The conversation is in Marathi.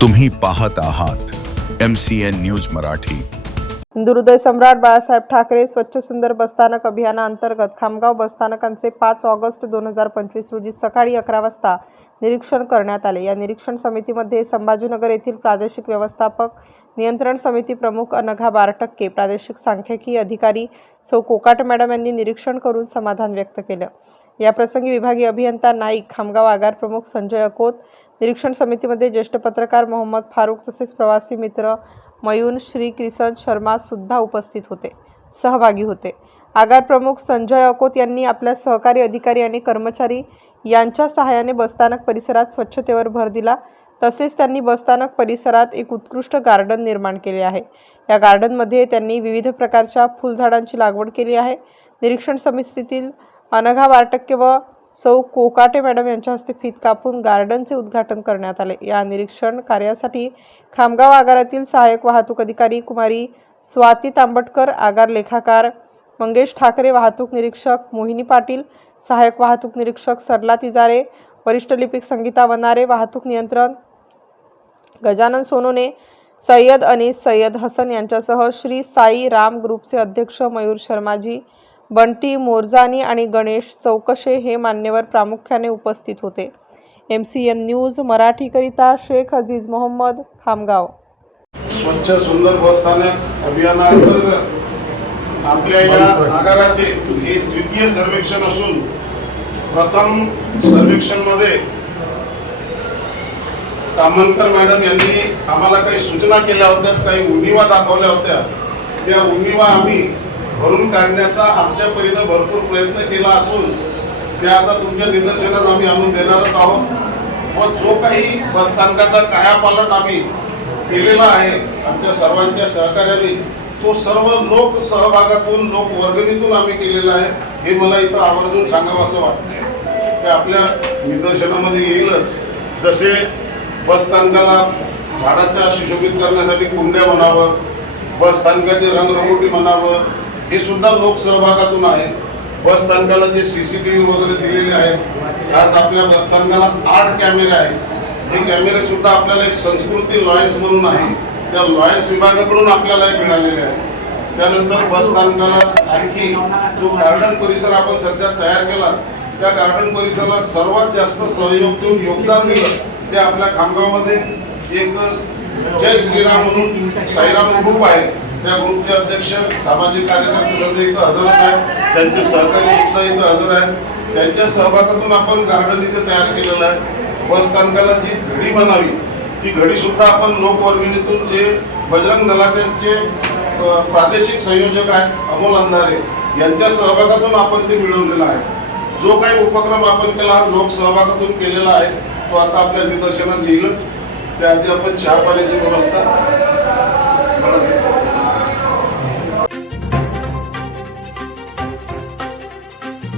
तुम्ही पाहत आहात M C N news Marathi. Hindu हृदय सम्राट बाळासाहेब ठाकरे स्वच्छ सुंदर बसस्थानक अभियानाअंतर्गत खामगाव बसस्थानकांचे पाच ऑगस्ट दोन हजार पंचवीस रोजी सकाळी अकरा वाजता निरीक्षण करण्यात आले. या निरीक्षण समितीमध्ये संभाजीनगर येथील प्रादेशिक व्यवस्थापक नियंत्रण समिती प्रमुख अनघा बारटक्के प्रादेशिक सांख्यिकी अधिकारी सौ कोकाट मॅडम यांनी निरीक्षण करून समाधान व्यक्त केलं. याप्रसंगी विभागीय अभियंता नाईक खामगाव आगार प्रमुख संजय अकोत निरीक्षण समितीमध्ये ज्येष्ठ पत्रकार मोहम्मद फारूक तसेच प्रवासी मित्र मयून श्री किसन शर्मा सुद्धा उपस्थित होते सहभागी होते. आगार प्रमुख संजय अकोत यांनी आपल्या सहकारी अधिकारी आणि कर्मचारी यांच्या सहाय्याने बसस्थानक परिसरात स्वच्छतेवर भर दिला. तसेच त्यांनी बसस्थानक परिसरात एक उत्कृष्ट गार्डन निर्माण केले आहे. या गार्डनमध्ये त्यांनी विविध प्रकारच्या फुलझाडांची लागवड केली आहे. निरीक्षण समितीतील अनघा वारटक्के व सौ कोकाटे मॅडम यांच्या हस्ते फीत कापून गार्डनचे उद्घाटन करण्यात आले. या निरीक्षण कार्यासाठी खामगाव आगारातील सहाय्यक वाहतूक अधिकारी कुमारी स्वाती तांबटकर आगार लेखाकार मंगेश ठाकरे वाहतूक निरीक्षक मोहिनी पाटील सहाय्यक वाहतूक निरीक्षक सरला तिजारे वरिष्ठ लिपिक संगीता वनारे वाहतूक नियंत्रण गजानन सोनोने सय्यद अनीस सय्यद हसन यांच्यासह श्री साई राम ग्रुपचे अध्यक्ष मयूर शर्माजी बंटी मोरजानी आणि गणेश चौकशे हे मान्यवर प्रामुख्याने उपस्थित होते. एम सी एन न्यूज मराठीकरिता शेख अझीज मोहम्मद खामगाव. स्वच्छ सुंदर बसस्थानक अभियानाअंतर्गत आपल्या या आगाराचे हे द्वितीय सर्वेक्षण असून प्रथम सर्वेक्षणमध्ये तामणकर मॅडम यांनी आम्हाला काही सूचना केल्या होत्या काही उणीवा दाखवल्या होत्या. त्या उणीवा आम्ही भरून काढण्याचा आमच्या परीनं भरपूर प्रयत्न केला असून ते आता तुमच्या निदर्शनास आम्ही आणून देणारच आहोत. व जो काही बसस्थानकाचा कायापालट आम्ही केलेला आहे आमच्या सर्वांच्या सहकार्याने तो सर्व लोक सहभागातून लोक वर्गणीतून आम्ही केलेला आहे. हे मला इथं आवर्जून सांगावं असं वाटतं ते आपल्या निदर्शनामध्ये येईलच. जसे बसस्थानकाला झाडाच्या सुशोभित करण्यासाठी कुंड्या म्हणावं बसस्थानकाची रंगरंगोटी म्हणावं हे सुद्धा लोकसहभागातून आहे बसस्थानकाला जे सी सी टी व्ही वगैरे दिलेले आहेत त्यात आपल्या बसस्थानकाला आठ कॅमेरे आहेत. हे कॅमेरे सुद्धा आपल्याला एक संस्कृती लॉयन्स म्हणून आहे. त्या लॉयन्स विभागाकडून आपल्याला मिळालेले आहे त्यानंतर बसस्थानकाला आणखी जो गार्डन परिसर आपण सध्या तयार केला त्या गार्डन परिसराला सर्वात जास्त सहयोग देऊन योगदान दिलं ते आपल्या खामगावमध्ये एक जय श्रीराम म्हणून साईराम ग्रुप आहे. त्या ग्रुपचे अध्यक्ष सामाजिक कार्यकर्ते सध्या इथं हजर आहेत त्यांचे सहकारी सुद्धा इथं हजर आहेत. त्यांच्या सहभागातून आपण गार्डन इथे तयार केलेलं आहे. बस स्थानकाला जी घडी बनावी ती घडी सुद्धा आपण लोकवर्गिणीतून जे बजरंग दलाचे प्रादेशिक संयोजक आहेत अमोल अंधारे यांच्या सहभागातून आपण ते मिळवलेलं आहे. जो काही उपक्रम आपण केला लोक सहभागातून केलेला आहे तो आता आपल्या निदर्शनात येईल. त्याआधी आपण चहा पाण्याची व्यवस्था